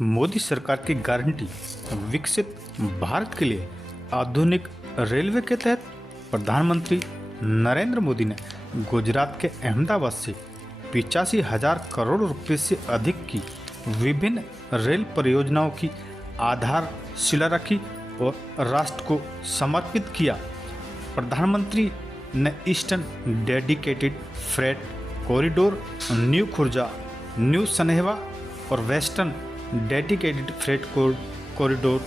मोदी सरकार की गारंटी विकसित भारत के लिए आधुनिक रेलवे के तहत प्रधानमंत्री नरेंद्र मोदी ने गुजरात के अहमदाबाद से 85,000 करोड़ रुपए से अधिक की विभिन्न रेल परियोजनाओं की आधारशिला रखी और राष्ट्र को समर्पित किया। प्रधानमंत्री ने eastern dedicated freight corridor, new Khurja, new Sanehwa और western dedicated freight corridor,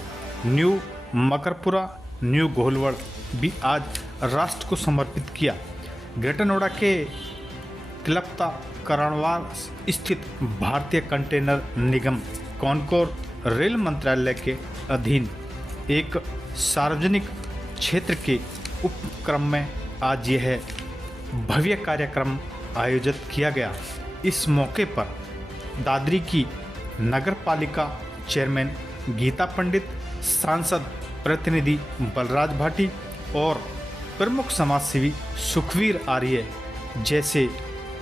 new Makarpura, new Gholvad भी आज राष्ट्र को समर्पित किया। ग्रेटर नोएडा के तिलपता करणवार स्थित भारतीय कंटेनर निगम कॉनकोर रेल मंत्रालय के अधीन एक सार्वजनिक क्षेत्र के उपक्रम में आज यह भव्य कार्यक्रम आयोजित किया गया। इस मौके पर दादरी की नगर पालिका चेयरमैन गीता पंडित, सांसद प्रतिनिधि बलराज भाटी और प्रमुख समाजसेवी सुखवीर आर्य जैसे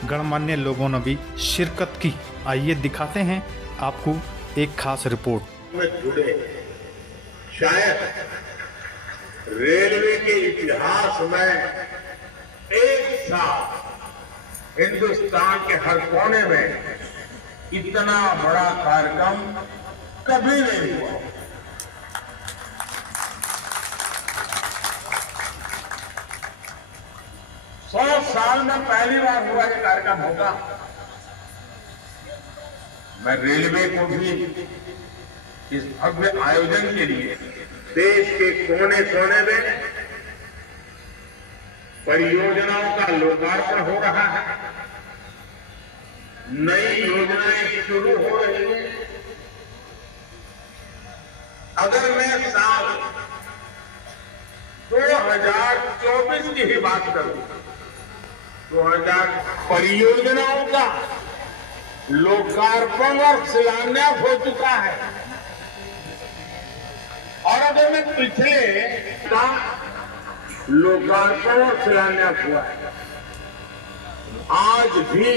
गणमान्य लोगों ने भी शिरकत की। आइए दिखाते हैं आपको एक खास रिपोर्ट। में जुड़े शायद रेलवे के इतिहास में एक साथ हिंदुस्तान के हर कोने में इतना बड़ा कार्यक्रम कभी नहीं हुआ। सौ साल में पहली बार हुआ ये कार्यक्रम होगा। मैं रेलवे को भी इस भव्य आयोजन के लिए देश के कोने कोने में परियोजनाओं का लोकार्पण हो रहा है, नई योजनाएं शुरू हो रही हैं। अगर मैं साल 2024 की ही बात करूं, 2000 परियोजनाओं का लोकार्पण और शिलान्यास हो चुका है। और अगर मैं पिछले का लोकार्पण और शिलान्यास हुआ है, आज भी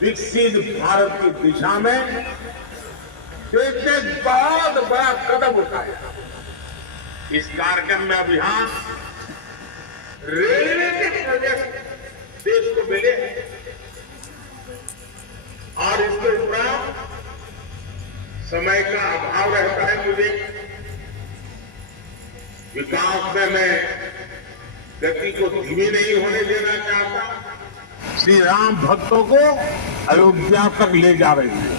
विकसित भारत की दिशा में देश ने बहुत बड़ा कदम उठाया। इस कार्यक्रम में अभियान रेलवे के प्रोजेक्ट देश को मिले हैं और इसके उपरांत समय का अभाव रहता है। मुझे विकास में मैं गति को धीमी नहीं होने देना चाहता। श्री राम भक्तों को अयोध्या तक ले जा रही है।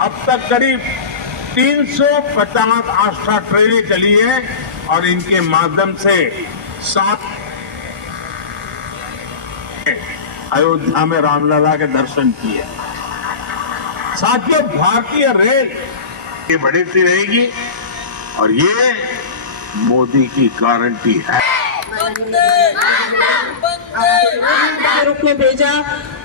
अब तक करीब 350 आस्था ट्रेनें चली हैं और इनके माध्यम से 7 अयोध्या में रामलला के दर्शन किए। साथियों, भारतीय रेल ये बढ़ती रहेगी और ये मोदी की गारंटी है। रूप में भेजा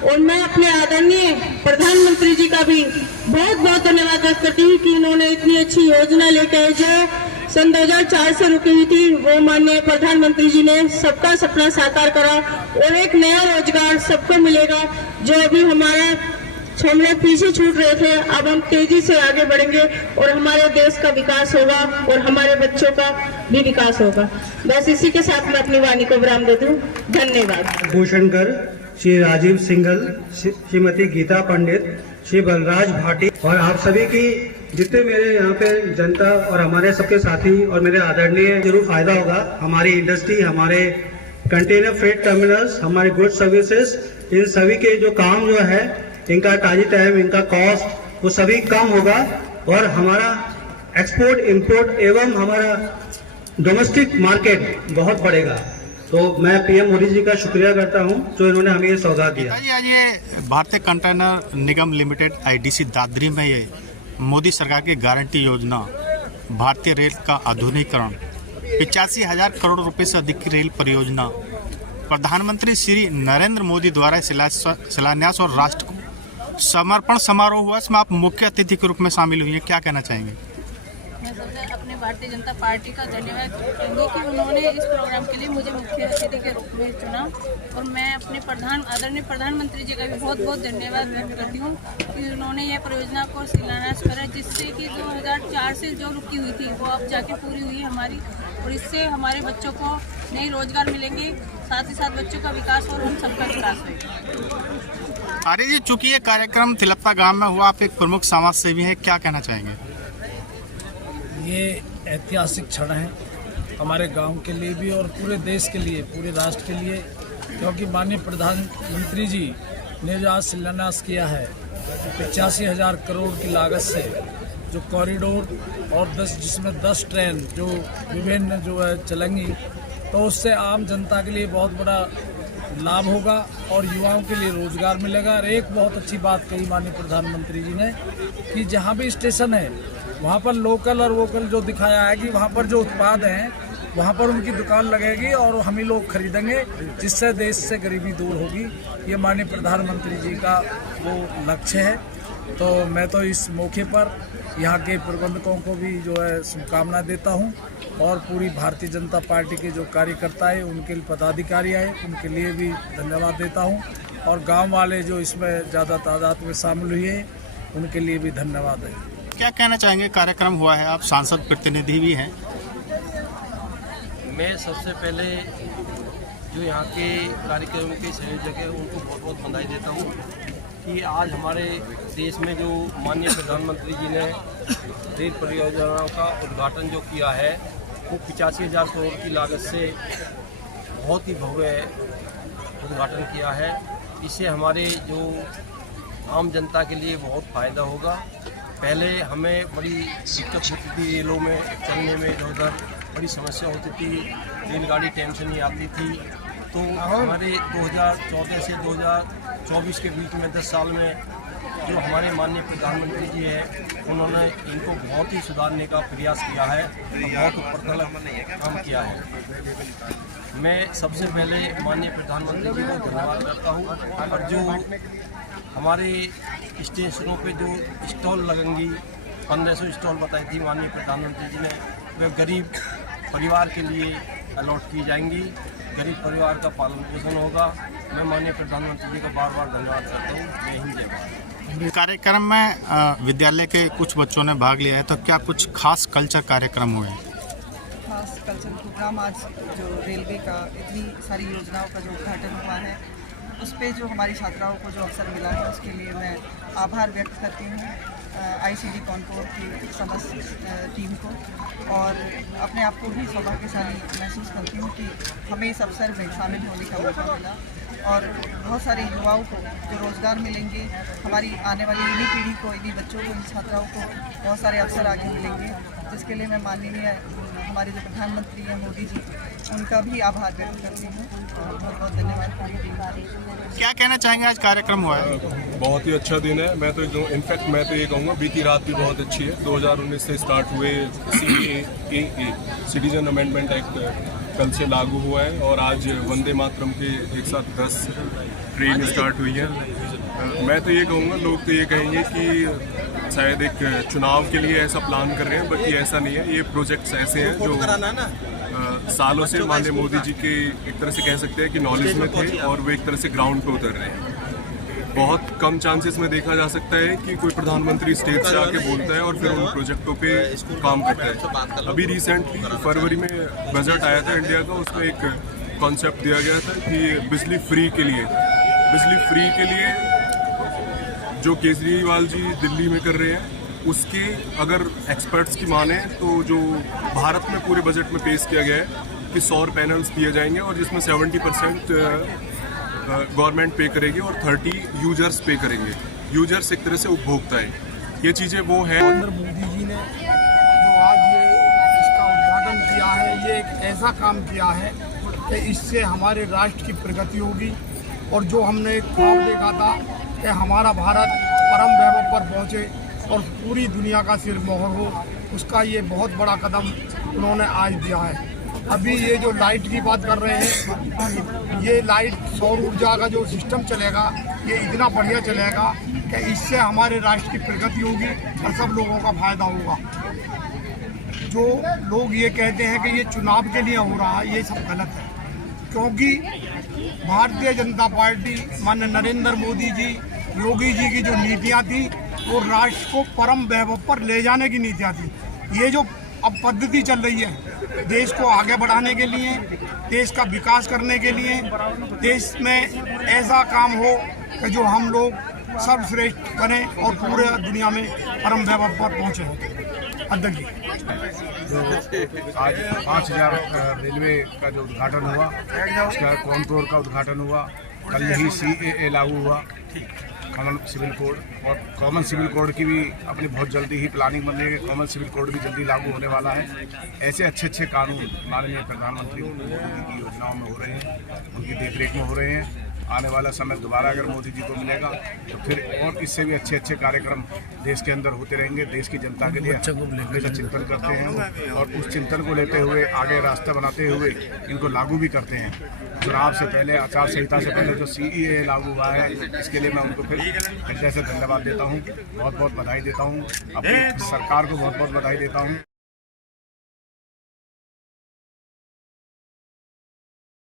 और मैं अपने आदरणीय प्रधानमंत्री जी का भी बहुत बहुत धन्यवाद व्यक्त करती हूँ कि इन्होंने इतनी अच्छी योजना लेकर आई जो सन 2004 से रुकी हुई थी। वो माननीय प्रधानमंत्री जी ने सबका सपना साकार करा और एक नया रोजगार सबको मिलेगा। जो अभी हमारा हमने पीछे छूट रहे थे, अब हम तेजी से आगे बढ़ेंगे और हमारे देश का विकास होगा और हमारे बच्चों का भी विकास होगा। बस इसी के साथ मैं अपनी वाणी को विराम देती हूँ। धन्यवाद। भूषणकर, श्री राजीव सिंघल, श्रीमती गीता पंडित, श्री बलराज भाटी और आप सभी की जितने मेरे यहाँ पे जनता और हमारे सबके साथी और मेरे आदरणीय जरूर फायदा होगा। हमारी इंडस्ट्री, हमारे कंटेनर फ्रेट टर्मिनल्स, हमारे गुड सर्विसेज, इन सभी के जो काम जो है इनका ताजी टाइम, इनका कॉस्ट वो सभी कम होगा और हमारा एक्सपोर्ट, इंपोर्ट एवं हमारा डोमेस्टिक मार्केट बहुत बढ़ेगा। तो मैं पीएम मोदी जी का शुक्रिया करता हूं जो इन्होंने हमें ये सौगात दिया। आज ये भारतीय कंटेनर निगम लिमिटेड आईडीसी दादरी में ये मोदी सरकार की गारंटी योजना भारतीय रेल का आधुनिकीकरण, 85,000 करोड़ रुपए से अधिक की रेल परियोजना प्रधानमंत्री श्री नरेंद्र मोदी द्वारा शिलान्यास और राष्ट्र को समर्पण समारोह हुआ। इसमें आप मुख्य अतिथि के रूप में शामिल हुई हैं, क्या कहना चाहेंगे? मैं अपने भारतीय जनता पार्टी का धन्यवाद करूँगी कि उन्होंने इस प्रोग्राम के लिए मुझे मुख्य अतिथि के रूप में चुना। और मैं अपने आदरणीय प्रधानमंत्री जी का भी बहुत बहुत धन्यवाद व्यक्त करती हूँ कि उन्होंने यह परियोजना को शिलान्यास करा, जिससे कि 2004 से जो रुकी हुई थी वो अब जाके पूरी हुई हमारी। और इससे हमारे बच्चों को नए रोजगार मिलेंगे, साथ ही साथ बच्चों का विकास और हम सबका विकास होगा। आर्य जी, चूंकि ये कार्यक्रम तिलप्पा गांव में हुआ, आप एक प्रमुख समाज सेवी हैं, क्या कहना चाहेंगे? ये ऐतिहासिक क्षण है हमारे गांव के लिए भी और पूरे देश के लिए, पूरे राष्ट्र के लिए, क्योंकि माननीय प्रधानमंत्री जी ने जो आज शिलान्यास किया है 85,000 करोड़ की लागत से जो कॉरिडोर और 10 ट्रेन जो विभिन्न जो है चलेंगी, तो उससे आम जनता के लिए बहुत बड़ा लाभ होगा और युवाओं के लिए रोजगार मिलेगा। और एक बहुत अच्छी बात कही माननीय प्रधानमंत्री जी ने कि जहाँ भी स्टेशन है वहाँ पर लोकल और वोकल जो दिखाया है कि वहाँ पर जो उत्पाद हैं वहाँ पर उनकी दुकान लगेगी और हम ही लोग खरीदेंगे, जिससे देश से गरीबी दूर होगी। ये माननीय प्रधानमंत्री जी का वो लक्ष्य है। तो मैं तो इस मौके पर यहाँ के प्रबंधकों को भी जो है शुभकामना देता हूँ और पूरी भारतीय जनता पार्टी के जो कार्यकर्ता है, उनके पदाधिकारी आए, उनके लिए भी धन्यवाद देता हूँ और गांव वाले जो इसमें ज़्यादा तादाद में शामिल हुए उनके लिए भी धन्यवाद है। क्या कहना चाहेंगे? कार्यक्रम हुआ है, आप सांसद प्रतिनिधि भी हैं। मैं सबसे पहले जो यहाँ के कार्यक्रम के संयोजक हैं उनको बहुत बहुत बधाई देता हूँ कि आज हमारे देश में जो माननीय प्रधानमंत्री जी ने रेल परियोजनाओं का उद्घाटन जो किया है वो 85,000 करोड़ की लागत से बहुत ही भव्य उद्घाटन किया है। इससे हमारे जो आम जनता के लिए बहुत फ़ायदा होगा। पहले हमें बड़ी दिक्कत होती थी रेलों में चलने में, इधर बड़ी समस्या होती थी, रेलगाड़ी टाइम से नहीं आती थी। तो हमारे 2014 से 2024 के बीच में 10 साल में जो हमारे माननीय प्रधानमंत्री जी हैं उन्होंने इनको बहुत ही सुधारने का प्रयास किया है और बहुत ऊपर तक काम किया है। मैं सबसे पहले माननीय प्रधानमंत्री जी को धन्यवाद करता हूँ। और जो हमारे स्टेशनों पे जो स्टॉल लगेंगी, 1500 स्टॉल बताई थी माननीय प्रधानमंत्री जी ने, वे गरीब परिवार के लिए अलॉट की जाएंगी, गरीब परिवार का पालन पोषण होगा। मैं माननीय प्रधानमंत्री जी को बार बार धन्यवाद करता हूँ। जय हिंद, जय भारत। कार्यक्रम में विद्यालय के कुछ बच्चों ने भाग लिया है, तो क्या कुछ खास कल्चर कार्यक्रम हुए? खास कल्चर प्रोग्राम आज जो रेलवे का इतनी सारी योजनाओं का जो उद्घाटन हुआ है उस पर जो हमारी छात्राओं को जो अवसर मिला है उसके लिए मैं आभार व्यक्त करती हूँ ICD कानपुर की समस्त टीम को और अपने आप को भी सौभाग्यशाली महसूस करती हूँ कि हमें इस अवसर में शामिल होने का मौका मिला और बहुत सारे युवाओं को जो रोज़गार मिलेंगे, हमारी आने वाली इन्हीं पीढ़ी को, इन्हीं बच्चों को, इन छात्राओं को बहुत सारे अवसर आगे मिलेंगे, जिसके लिए मैं माननीय हमारे जो प्रधानमंत्री हैं मोदी जी, उनका भी आभार व्यक्त करती हूँ और बहुत बहुत धन्यवाद। क्या कहना चाहेंगे? आज कार्यक्रम हुआ है, बहुत ही अच्छा दिन है। मैं तो इनफैक्ट मैं तो ये कहूँगा बीती रात भी बहुत अच्छी है। 2019 से स्टार्ट हुए CAA सिटीजन अमेंडमेंट एक्ट कल से लागू हुआ है और आज वंदे मातरम के एक साथ 10 ट्रेन स्टार्ट हुई है। मैं तो ये कहूँगा, लोग तो ये कहेंगे कि शायद एक चुनाव के लिए ऐसा प्लान कर रहे हैं, बट ये ऐसा नहीं है। ये प्रोजेक्ट्स ऐसे हैं जो सालों से माननीय मोदी जी के एक तरह से कह सकते हैं कि नॉलेज में थे और वो एक तरह से ग्राउंड पे उतर रहे हैं। बहुत कम चांसेस में देखा जा सकता है कि कोई प्रधानमंत्री स्टेज से आके बोलता है और फिर उन प्रोजेक्टों पे काम करता है। अभी रिसेंटली फरवरी में बजट आया था इंडिया का, उसमें एक कॉन्सेप्ट दिया गया था कि बिजली फ्री के लिए जो केजरीवाल जी दिल्ली में कर रहे हैं उसके अगर एक्सपर्ट्स की माने तो जो भारत में पूरे बजट में पेश किया गया है कि सौर पैनल्स दिए जाएंगे और जिसमें 70% गवर्नमेंट पे करेगी और 30 यूजर्स पे करेंगे। यूजर्स एक तरह से उपभोक्ता है। ये चीज़ें वो हैं। नरेंद्र मोदी जी ने जो आज ये इसका उद्घाटन किया है, ये एक ऐसा काम किया है कि इससे हमारे राष्ट्र की प्रगति होगी और जो हमने एक ख्वाब देखा था कि हमारा भारत परम वैभव पर पहुँचे और पूरी दुनिया का सिर मोहर हो, उसका ये बहुत बड़ा कदम उन्होंने आज दिया है। अभी ये जो लाइट की बात कर रहे हैं, ये लाइट सौर ऊर्जा का जो सिस्टम चलेगा ये इतना बढ़िया चलेगा कि इससे हमारे राष्ट्र की प्रगति होगी और सब लोगों का फायदा होगा। जो लोग ये कहते हैं कि ये चुनाव के लिए हो रहा है, ये सब गलत है। क्योंकि भारतीय जनता पार्टी माननीय नरेंद्र मोदी जी, योगी जी की जो नीतियाँ थी वो राष्ट्र को परम वैभव पर ले जाने की नीतियाँ थी। ये जो अब पद्धति चल रही है देश को आगे बढ़ाने के लिए, देश का विकास करने के लिए, देश में ऐसा काम हो कि जो हम लोग सर्वश्रेष्ठ बने और पूरे दुनिया में परम वैभव पर पहुँचे। अध्यक्ष जी, आज 5000 रेलवे का जो उद्घाटन हुआ, उसका कॉन्टोर का उद्घाटन हुआ, कल ही CAA लागू हुआ, कॉमन सिविल कोड, और कॉमन सिविल कोड की भी अपनी बहुत जल्दी ही प्लानिंग बन रही है। कॉमन सिविल कोड भी जल्दी लागू होने वाला है। ऐसे अच्छे अच्छे कानून माननीय प्रधानमंत्री मोदी जी की योजनाओं में हो रहे हैं, उनकी देखरेख में हो रहे हैं। आने वाला समय दोबारा अगर मोदी जी को मिलेगा तो फिर और इससे भी अच्छे अच्छे कार्यक्रम देश के अंदर होते रहेंगे। देश की जनता के लिए हमेशा चिंतन करते हैं और उस चिंतन को लेते हुए आगे रास्ता बनाते हुए इनको लागू भी करते हैं। चुनाव से पहले, आचार संहिता से पहले जो CAA लागू हुआ है, इसके लिए मैं उनको फिर हृदय से धन्यवाद देता हूँ, बहुत बहुत बधाई देता हूँ, अपनी सरकार को बहुत बहुत बधाई देता हूँ।